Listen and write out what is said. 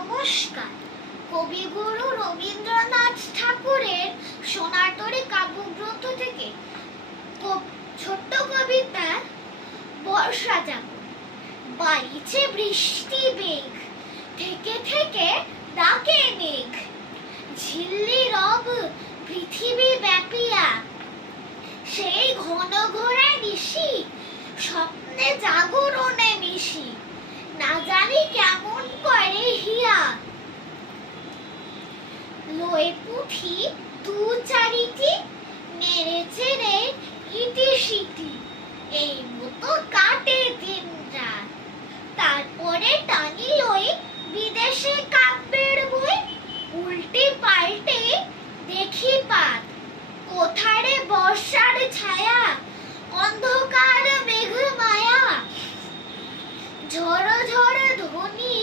নমস্কার। কবিগুরু রবীন্দ্রনাথ ঠাকুরের সোনার তরী কাব্যগ্রন্থ থেকে ছোট্ট কবিতা বর্ষা যাপন। বাড়িছে বৃষ্টি বেগ, থেকে থেকে ডাকে মেঘ। ঝিল্লি রব পৃথিবী ব্যাপিয়া, সেই ঘন ঘোরে নিশি, স্বপ্নে জাগরণে মিশি। না জানি কেমন করে হিয়া, লয়ে পুঁথি দু চারিটি, নেড়ে চেড়ে ইটি সিটি। এই মতো কাটে দিন রাত। তারপরে টানি লই বিদেশে কাব্যের বই, উল্টে পাল্টে দেখি পাত। কোথারে বর্ষার ছায়া, অন্ধকার মেঘ মায়া। ঝড় ঝড় ধ্বনি